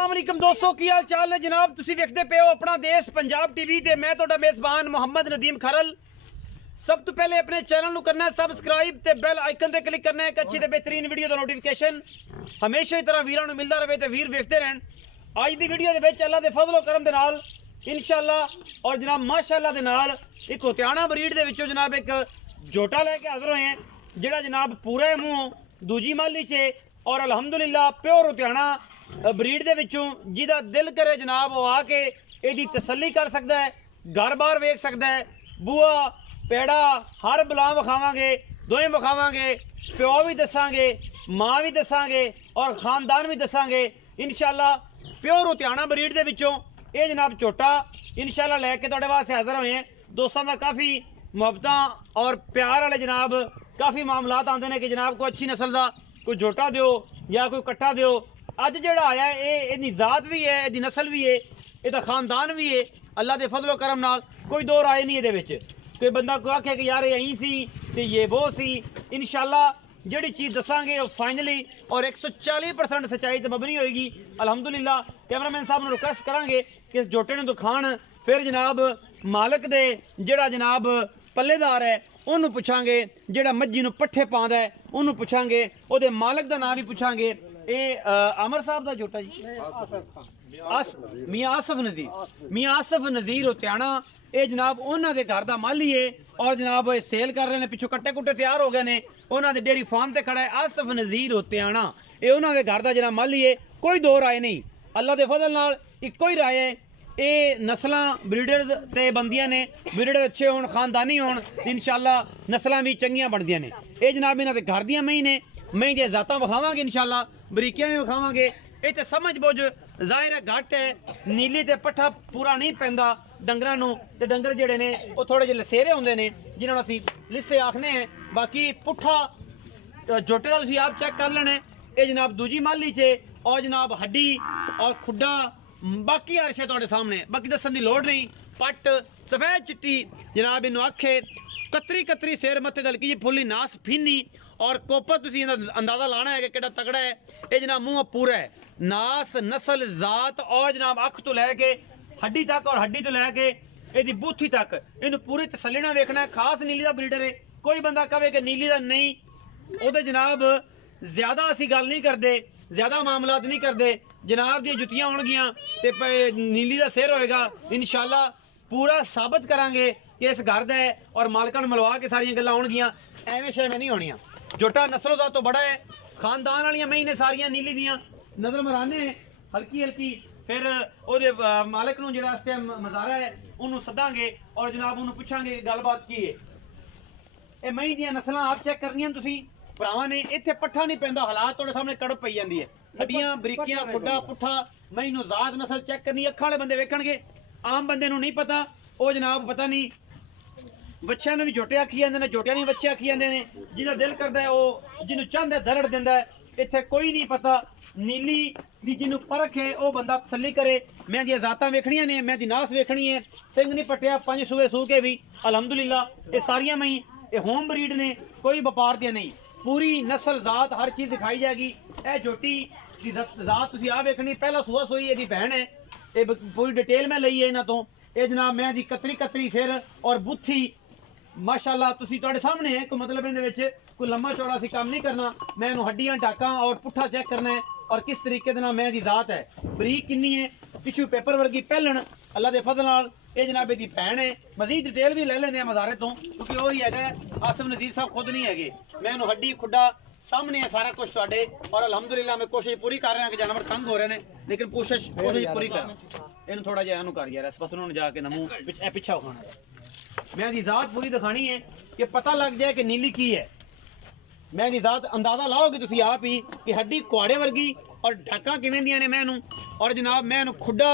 अस्सलाम वालेकुम दोस्तों, की हाल चाल ने जनाब। तुसी देखते पे हो अपना देश पंजाब टीवी ते मैं तुहाडा मेज़बान मोहम्मद नदीम खरल। सब तो पहले अपने चैनल को करना है सबसक्राइब ते बेल आइकन ते क्लिक करना है। एक अच्छी ते बेहतरीन वीडियो दा नोटिफिकेशन हमेशा ही तरह वीरां नूं मिलदा रहे ते वीर वेखदे रहन। अज दी वीडियो दे विच अल्लाह दे फजल करम दे नाल इंशाअल्लाह और जनाब माशाअल्लाह दे नाल एक होतियाना ब्रीड दे विचों जनाब एक जोटा लेके हाज़र होए हैं, जिहड़ा जनाब पूरे मूँह दूजी माली च और अलहमदुलिल्लाह प्योर होतियाना ब्रीड दे विचों जिहदा दिल करे जनाब वो आके इहदी तसल्ली कर सकदा है, घर बार वेख सकदा है। बुआ पेड़ा हर बला विखावांगे, दोएं विखावांगे, प्यो भी दसांगे, माँ भी दसांगे और खानदान भी दसांगे इंशाअल्लाह। प्योर होतियाना ब्रीड दे विचों ये जनाब झोटा इंशाअल्लाह लैके तुहाडे वास्ते हाज़र होए हैं। दोस्तों का काफ़ी मुहब्बत और प्यार वाले जनाब काफ़ी मामलात आते हैं कि जनाब कोई अच्छी नस्ल का कोई झोटा दो या कोई कट्टा दो। अज जोड़ा आया है ये जात भी है, ये नस्ल भी है, ये खानदान भी है। अल्लाह के फजलो करम नाल कोई दो राय नहीं ये। कोई बंदा को आखे कि यार यहीं सी तो ये वो सी, इंशाअल्लाह जिहड़ी चीज़ दसांगे वो फाइनली और 140% सच्चाई तो मबनी होएगी अलहमदुलिल्लाह। कैमरामैन साहब ने रिक्वेस्ट करांगे कि इस जोटे ने दिखाण, फिर जनाब मालक दे जिहड़ा जनाब पल्लेदार है उन्होंने पुछांगे, जिहड़ा मज्जी नूं पट्ठे पांदा है उन्होंने पुछांगे, उहदे मालक दा नाम भी पुछांगे। ये अमर साहब दा जोटा जी मियाँ आसफ नज़ीर होतियाना, ये जनाब उन्होंने दे घर दा माली है और जनाब सेल कर रहे हैं। पिछों कट्टे कुट्टे तैयार हो गए ने, उन्होंने डेयरी फार्म ते खड़ा है आसफ नज़ीर होतियाना। ये उन्होंने दे घर दा जनाब माली है, कोई दो राय नहीं। अल्लाह दे फजल नाल इक्को ही राय है। ये नस्लां ब्रीडर ते बनदियां ने, ब्रीडर अच्छे होण खानदानी होण इंशाअल्लाह नस्लां भी चंगियां बनदियां ने। ये जनाब इन्हां दे घर दियां मई ने, मई दी जातां विखावांगे इंशाअल्लाह, बरीकियां भी विखावांगे। ये तो समझ बुझ जाहिर है घट है, नीली ते पट्ठा पूरा नहीं पैंदा डंगरां नूं ते डंगर जिहड़े ने वो थोड़े जिहे लसेरे हुंदे ने जिन्हां नूं असीं लिस्से आखने हैं। बाकी पुट्ठा जोटे दा तुसीं आप चेक कर लेने। ये जनाब दूजी माली च और जनाब हड्डी और खुड्डा बाकी हर शे तुहाडे सामने, बाकी दस्सण दी लोड़ नहीं। पट सफेद चिट्टी जनाब इनू आखे, कतरी कतरी सिर मत्थे दलकी जी फुल्ली नास फीनी और कोपर तुसीं अंदाजा लाना है कि किहड़ा तगड़ा है। ये जनाब मुंह पूरा है, नास नस्ल जात और जनाब अख तो लैके हड्डी तक और हड्डी तो लैके इहदी बूथी तक इनू पूरी तसल्ली नाल वेखना है। खास नीली दा ब्रीडर है, कोई बंदा कहे कि नीली दा नहीं, ओहदे जनाब ज्यादा असीं गल नहीं करदे, ज्यादा मामलात नहीं करते। जनाब दी जुतियां होणगियां ते नीली दा सिर होएगा इंशाअल्लाह पूरा साबित करांगे कि इस घर दा है और मालकां नूं मिलवा के सारियां गल्लां होणगियां। एवें शैवें नहीं होणियां। जोटा नस्लों दा तो बड़ा है, खानदान वालियां मई ने सारियां नीली दियां, नजर मराने हल्की हल्की। फिर ओहदे मालक नूं जिहड़ा इस टाइम मज़ारा है उन्होंने सदांगे और जनाब उन्होंने पुछांगे गलबात की है। ये मई दियां नस्लां आप चेक करनियां तुसीं भरावां ने। इत्थे पट्ठा नहीं पैंदा, हालात तुहाडे सामने कड़प पई जांदी है। हड्डियां बरीकियां खुड्डा पुट्ठा मई नूं जात नस्ल चेक करनी, अखां वाले बंदे वेखणगे, आम बंदे नूं नहीं पता। वो जनाब पता नहीं बच्चियां नूं भी झोटे आखी जांदे ने, झोटियां नूं भी बच्चे आखी जांदे ने। जिहदा दिल करदा है वो जिन्हों चाहता है दरड़ दिंदा है। इत्थे कोई नहीं पता। नीली दी जिन्हों परख है वो बंदा तसल्ली करे। मैं दी जातां वेखणियां ने, मैं दी नास वेखणी है, सिंह नहीं पट्टिया, 5 सूए सूह के भी अलहमदुलिल्लाह। ये सारियां मई ये होम ब्रीड ने, कोई व्यापार दियां नहीं। पूरी नस्ल जात हर चीज़ दिखाई जाएगी। यह झोटी की जात तुसीं आ वेखनी, पहला सूआ सोई ये भैन है। ये पूरी डिटेल मैं लई है इन्हां तों। ये जनाब मैं दी कतरी कतरी सिर और बुत्थी माशाअल्लाह तुसीं तुहाडे सामने है। कोई मतलब इहदे विच कोई लम्मा चौड़ा सी काम नहीं करना। मैं इहनूं हड्डियां टाकां और पुट्ठा चेक करना है और किस तरीके दे नाल मैं दी जात है, बरीक किन्नी है, टिशू पेपर वर्गी पहलन अल्लाह दे फजल नाल। ये जनाब दी भैन है। मजीद डिटेल भी ले लेंदे मज़ारे तो, क्योंकि वही है आसिफ नज़ीर साहब खुद नहीं है। मैं इन्हूं हड्डी खुड्डा सामने है सारा कुछ तुहाडे और अलहमदुलिल्लाह मैं कोशिश पूरी कर रहा कि जानवर तंग हो रहे हैं, लेकिन कोशिश पूरी कर। इन्हूं थोड़ा जिहा इहनूं कर यार, इस पासे उन्होंने जाके नमू पिछा खाना। मैं दी जात पूरी दिखानी है कि पता लग जाए कि नीली की है। मैं दी जात अंदाजा लाओगे तुसीं आप ही कि हड्डी कुआड़े वर्गी और ढक्कां किवें दियां ने मैनू। और जनाब मैं इहनूं खुड्डा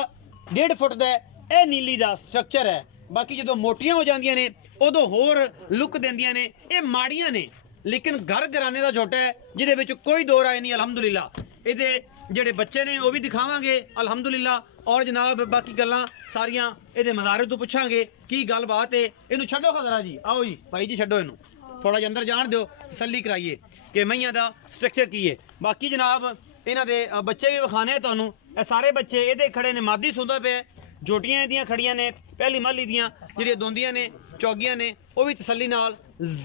1.5 फुट दा यह नीली दा स्ट्रक्चर है। बाकी जो मोटियां हो जांदियां ने उदों होर लुक देंदियां ने। ये माड़ियां ने लेकिन घर घराने का झोटा है जिहदे विच कोई दो राय नहीं अलहमदुलिल्लाह। इहदे जिहड़े बच्चे ने वो भी दिखावांगे अलहमदुलिल्लाह। और जनाब बाकी गल्लां सारियां इहदे मज़ारे तो पुछांगे की गलबात है। इहनूं छड्डो खजरा जी, आओ जी भाई जी छड्डो इहनूं, थोड़ा जिहा अंदर जाण दिओ, तसल्ली कराइए कि मईयां दा स्ट्रक्चर की है। बाकी जनाब इन्हां दे बच्चे भी विखाने तुहानूं ਇਹ ਸਾਰੇ ਬੱਚੇ ਇਹਦੇ ਖੜੇ ਨੇ, ਮਾਦੀ ਸੁੰਦਾ ਪਿਆ, ਜੋਟੀਆਂ ਇਹਦੀਆਂ ਖੜੀਆਂ ਨੇ ਪਹਿਲੀ ਮਾਲੀ ਦੀਆਂ, ਜਿਹੜੀਆਂ ਦੋਂਦੀਆਂ ਨੇ ਚੌਗੀਆਂ ਨੇ ਉਹ ਵੀ ਤਸੱਲੀ ਨਾਲ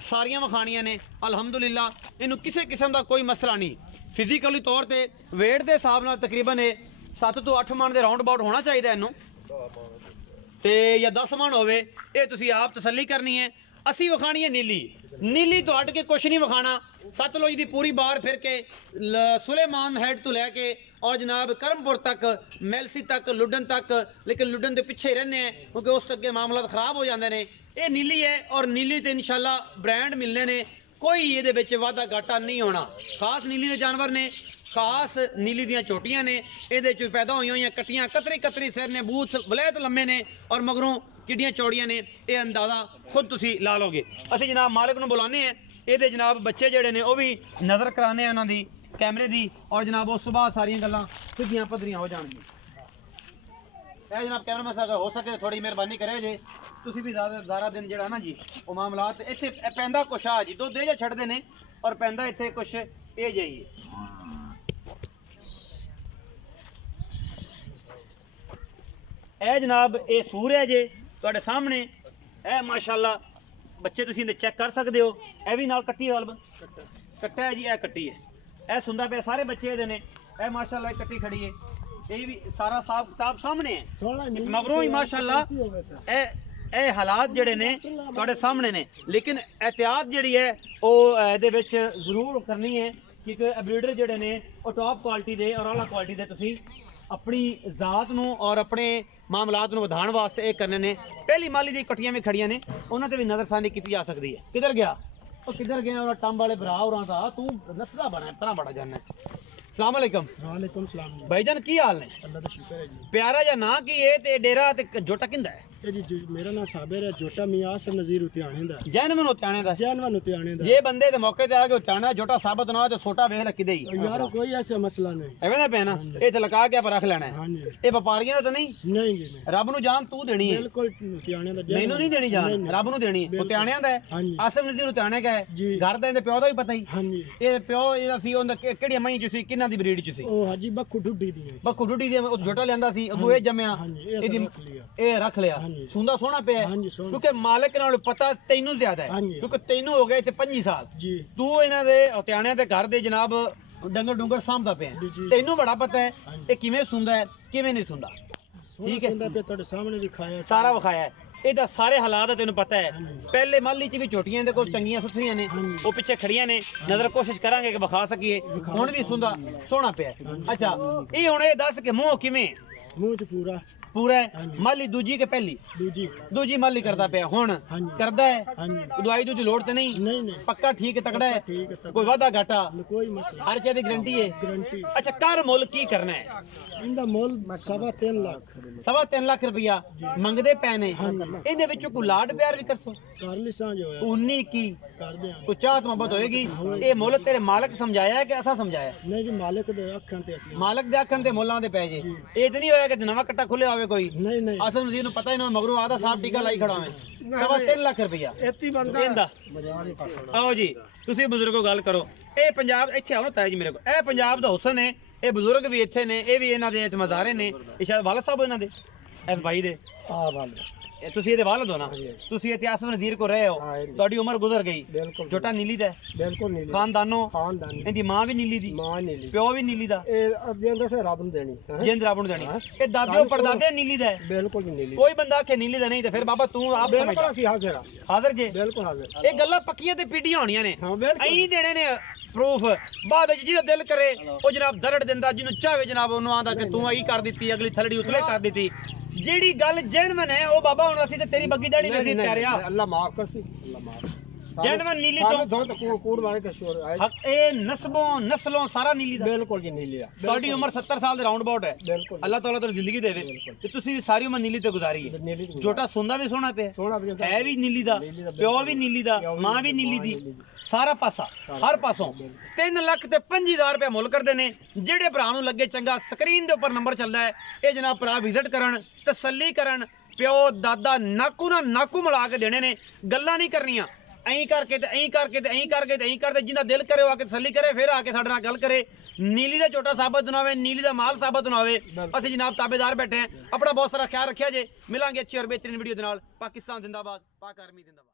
ਸਾਰੀਆਂ ਵਿਖਾਣੀਆਂ ਨੇ। ਅਲਹਮਦੁਲਿਲਾ ਇਹਨੂੰ ਕਿਸੇ ਕਿਸਮ ਦਾ ਕੋਈ ਮਸਲਾ ਨਹੀਂ। ਫਿਜ਼ੀਕਲੀ ਤੌਰ ਤੇ weight ਦੇ ਹਿਸਾਬ ਨਾਲ ਤਕਰੀਬਨ ਇਹ 7 ਤੋਂ 8 ਮਣ ਦੇ ਰਾਉਂਡ ਅਬਾਊਟ ਹੋਣਾ ਚਾਹੀਦਾ ਇਹਨੂੰ, ਤੇ ਜਾਂ 10 ਮਣ ਹੋਵੇ। ਇਹ ਤੁਸੀਂ ਆਪ ਤਸੱਲੀ ਕਰਨੀ ਹੈ। ਅਸੀਂ ਵਿਖਾਣੀ ਹੈ ਨੀਲੀ ਤੋਂ ਹਟ ਕੇ ਕੁਛ ਨਹੀਂ ਵਿਖਾਣਾ। सतलुज की पूरी बार फिर के सुलेमान हेड तो लैके और जनाब करमपुर तक, मेलसी तक, लुडन तक, लेकिन लुडन के पिछे रहने हैं क्योंकि उस अगे मामला खराब हो जाते हैं। ये नीली है और नीली तो इंशाल्लाह ब्रांड मिलने ने, कोई ये वाधा घाटा नहीं होना। खास नीली के जानवर ने, खास नीली दियाँ चोटियां ने, ये पैदा हुई कट्टियां कतरी कतरी सिर ने, बूथ वलैत लम्बे ने और मगरों किड्डियां चौड़ियां ने। यह अंदाज़ा खुद तुसी ला लोगे। असीं जनाब मालिक नूं बुलाने हैं, ये जनाब बच्चे जड़े ने वो भी नज़र कराने उन्होंने कैमरे की, और जनाब उस तो बाद सारिया गल्लां सीधियां पद्धरियां हो जाएंगी। जनाब कैमरा मैन अगर हो सके थोड़ी मेहरबानी करे जे, तुसी भी ज़्यादा दिन जड़ा ना जी वो मामलात इत्थे पैंदा कुछ आ जी, दुध ये छड़ते ने और पैंदा इत्थे कुछ ये जाइए। ए जनाब ये सूर है जे तुहाडे सामने, ए माशाअल्लाह बच्चे तुसीं चेक कर सकते हो। यह भी नाल कट्टी वाल कट्टा है जी, यह कट्टी है, यह सुनता पे सारे बच्चे ये ने, यह माशाअल्लाह कट्टी खड़ी है, ये भी सारा साफ किताब सामने है। मगरों ही माशाअल्लाह ए हालात जड़े ने तुहाडे सामने ने, लेकिन एहतियात जिहड़ी है वो इहदे विच जरूर करनी है क्योंकि ब्रीडर जिहड़े ने वो टॉप क्वालिटी दे और आला क्वालिटी दे तुसीं अपनी जात नूं और अपने मामलात नूं वधाउण वास्ते ये करने ने। पहली माली दी कट्टियां भी खड़ियां ने, उन्हां ते भी नज़रसानी की जा सकती है। किधर गया वो, किधर गया और टंब वाले भरा होरां दा, तू नसदा बना परा बड़ा जाना है। सलाम अलैकुम। वालेकुम सलाम भाईजान, की हाल ने? अल्लाह दा शुक्र है जी। प्यारा जा ना की है ते डेरा ते जोटा किंदा है? जी मेरा नाम साबिर है, जोटा मियां आसिफ नज़ीर उतियाणे दा, जैनवन उतियाणे दा, जैनवन उतियाणे दा। ये बंदे दे मौके ते आ के उतियाणा जोटा साबित ना हो तो छोटा वेख ल किदे ही यार, कोई ऐसा मसला नहीं एवें ना पैना, ए ते लगा के पर रख लेना है। हां जी, ए व्यापारियां दा तो नहीं? नहीं जी, रब नु जान तू देनी है। बिल्कुल उतियाणे दा, मैनू नहीं देनी जान, रब नु देनी है। उतियाणियां दा है, आसिफ नज़ीर उतियाणे का है, घर दा इंदे प्यो दा भी पता ही। हां जी, ए प्यो एदा सी ओंदा केड़ी मई च सी, किन्ना दी ब्रीड च सी? ओ हां जी बक्खू ढुड्डी दी है, बक्खू ढुड्डी दी जोटा लेंदा सी, अगू ए जम्मिया, ए रख लिया, सुंदा सोना पे, क्योंकि मालिक नाल पता तैनू ज्यादा है, क्योंकि तैनू हो गए 25 साल तू इन्हां दे उतियाणियां दे घर दे जनाब डंगर डुंगर सामदा पे, तैनू बड़ा पता है ये किवें सुंदा है किवें नहीं सुंदा। ठीक है, तुहाडे सामने दिखाया, सारा विखाया है, ਇਹਦਾ ਸਾਰੇ ਹਾਲਾਤ ਤੈਨੂੰ ਪਤਾ ਹੈ। ਪਹਿਲੇ ਮਾਲੀ ਚ ਵੀ ਝੋਟੀਆਂ ਦੇ ਕੋਲ ਚੰਗੀਆਂ ਸੁਥਰੀਆਂ ਨੇ, ਉਹ ਪਿੱਛੇ ਖੜੀਆਂ ਨੇ, ਨਜ਼ਰ ਕੋਸ਼ਿਸ਼ ਕਰਾਂਗੇ ਕਿ ਵਿਖਾ ਸਕੀਏ। ਹੁਣ ਵੀ ਸੁੰਦਾ ਸੋਹਣਾ ਪਿਆ। ਅੱਛਾ ਇਹ ਹੁਣ ਇਹ ਦੱਸ ਕਿ ਮੂੰਹ ਕਿਵੇਂ? ਮੂੰਹ ਚ ਪੂਰਾ पूरा है। माली दूजी के पहली दूजी माली करता पे हुण करदा है, दवाई दूजी लोड़ ते नहीं, पक्का ठीक है, तगड़ा है, कोई वादा घाटा कोई मसला, हर चीज की गारंटी है। अच्छा कर मुल की करना है? इंदा मुल 3.5 लाख रुपया मंगदे पे ने, इहदे विच कोई लाड प्यार भी करसो कर ली सांझ होया, उन्नी की कर दे, कोई चाहत मोहब्बत होएगी। ये मुल तेरे मालिक समझाया है कि असा समझाया? नहीं जी, मालिक दे अखण ते असली, मालिक दे अखण ते मुल्लां दे पै जे। ये ते नहीं होया कि नवा कट्टा खुले कोई? नहीं नहीं, आसिफ नज़ीर नु पता ही ना, मगरू आधा साहब टीका लाई खड़ा मैं 3.5 लाख रुपया इत्ती बंदा। आओ जी तुसी बुजुर्गो गल करो, ए पंजाब इत्थे आओ ना ताए जी मेरे को, ए पंजाब दा हुसन है, ए बुजुर्ग भी इत्थे ने, ए भी इन्हां दे मज़ारे ने, ए शायद वालद साहब इन्हां दे इस भाई दे। हां वालद तुसी ਇਹਦੇ ਵਾਲਦ ਹੋ ਨਾ, ਤੁਸੀਂ ਇੱਥੇ ਆਸਿਫ ਨਜ਼ੀਰ ਕੋ ਰਹੇ ਹੋ, ਤੁਹਾਡੀ ਉਮਰ ਗੁਜ਼ਰ ਗਈ, ਛੋਟਾ ਨੀਲੀ ਦਾ ਬਿਲਕੁਲ ਨੀਲੀ ਖਾਨਦਾਨੋਂ, ਇਹਦੀ ਮਾਂ ਵੀ ਨੀਲੀ ਦੀ, ਮਾਂ ਨੀਲੀ, ਪਿਓ ਵੀ ਨੀਲੀ ਦਾ, ਇਹ ਜਿੰਦ ਸੇ ਰੱਬ ਨੂੰ ਦੇਣੀ, ਜਿੰਦ ਰੱਬ ਨੂੰ ਦੇਣੀ, ਇਹ ਦਾਦੇ ਪੜਦਾਦੇ ਨੀਲੀ ਦਾ ਬਿਲਕੁਲ ਨੀਲੀ। ਕੋਈ ਬੰਦਾ ਆਖੇ ਨੀਲੀ ਦਾ ਨਹੀਂ ਤੇ ਫਿਰ ਬਾਬਾ ਤੂੰ ਆਪ ਸਮਝ, ਅਸੀਂ ਹਾਜ਼ਰ ਆ, ਹਾਜ਼ਰ ਜੇ ਬਿਲਕੁਲ ਹਾਜ਼ਰ। ਇਹ ਗੱਲਾਂ ਪੱਕੀਆਂ ਤੇ ਪੀੜੀਆਂ ਹੋਣੀਆਂ ਨੇ, ਐਂ ਦੇਣੇ ਨੇ ਪ੍ਰੂਫ, ਬਾਅਦ ਵਿੱਚ ਜਿਹਦਾ ਦਿਲ ਕਰੇ ਉਹ ਜਨਾਬ ਦਰੜ ਦਿੰਦਾ, ਜਿਹਨੂੰ ਚਾਹੇ ਜਨਾਬ ਉਹਨੂੰ ਆਂਦਾ ਕਿ ਤੂੰ ਆਹੀ ਕਰ ਦਿੱਤੀ, ਅਗਲੀ ਥਲੜੀ ਉਤਲੇ ਕਰ ਦਿੱਤੀ। ਜਿਹੜੀ ਗੱਲ ਜੈਨਵਨ ਹੈ ਉਹ ਬਾਬਾ ਹੁਣ ਅਸੀਂ ਤੇ ਤੇਰੀ ਬੱਗੀ ਦਾੜੀ ਵੇਖੀ ਪਿਆਰਿਆ, ਅੱਲਾ ਮਾਫ ਕਰਸੀ, ਅੱਲਾ ਮਾਫ। ਜੈਨਵਨ ਨੀਲੀ ਤੋਂ ਕੂੜ ਵਾਲੇ ਕਸ਼ੋਰ ਹਕ, ਇਹ ਨਸਲੋਂ ਸਾਰਾ ਨੀਲੀ ਦਾ ਬਿਲਕੁਲ ਜੀ ਨੀਲੀ ਆ। ਤੁਹਾਡੀ ਉਮਰ 70 ਸਾਲ ਦੇ ਰਾਉਂਡ ਅਬਾਊਟ ਹੈ, ਅੱਲਾ ਤਾਲਾ ਤੁਹਾਨੂੰ ਜ਼ਿੰਦਗੀ ਦੇਵੇ ਤੇ ਤੁਸੀਂ ਸਾਰੀ ਉਮਰ ਨੀਲੀ ਤੇ ਗੁਜ਼ਾਰੀ ਹੈ। ਛੋਟਾ ਸੁੰਦਾ ਵੀ ਸੋਹਣਾ ਪਿਆ, ਹੈ ਵੀ ਨੀਲੀ ਦਾ, ਪਿਓ ਵੀ ਨੀਲੀ ਦਾ, ਮਾਂ ਵੀ ਨੀਲੀ ਦੀ, ਸਾਰਾ ਪਾਸਾ ਹਰ ਪਾਸੋਂ 3,50,000 रुपया मुल करते हैं। जेडे भरा नूं लगे चंगा स्क्रीन के उपर नंबर चलता है, ये जनाब भरा विजिट करन, तसल्ली करन, प्यो दादा नाकू ना नाकू मिला के देने ने, गल्लां नहीं करनियां। ਐਂ ਕਰਕੇ ਤੇ ਐਂ ਕਰਕੇ ਤੇ ਐਂ ਕਰਕੇ ਤੇ ਐਂ ਕਰਦੇ, ਜਿੰਦਾ ਦਿਲ ਕਰੇ ਉਹ ਆ ਕੇ ਤਸੱਲੀ ਕਰੇ, ਫਿਰ ਆ ਕੇ ਸਾਡੇ ਨਾਲ ਗੱਲ ਕਰੇ। ਨੀਲੀ ਦਾ ਝੋਟਾ ਸਾਬਤ ਨਾ ਹੋਵੇ, ਨੀਲੀ ਦਾ ਮਾਲ ਸਾਬਤ ਨਾ ਹੋਵੇ, ਅਸੀਂ ਜਨਾਬ ਤਾਬੇਦਾਰ ਬੈਠੇ ਹਾਂ। ਆਪਣਾ ਬਹੁਤ ਸਾਰਾ ਖਿਆਲ ਰੱਖਿਆ ਜੇ। ਮਿਲਾਂਗੇ ਅੱਛੀ ਔਰ ਬਿਹਤਰੀਨ ਵੀਡੀਓ ਦੇ ਨਾਲ। ਪਾਕਿਸਤਾਨ ਜ਼ਿੰਦਾਬਾਦ, ਪਾਕ ਆਰਮੀ ਜ਼ਿੰਦਾਬਾਦ।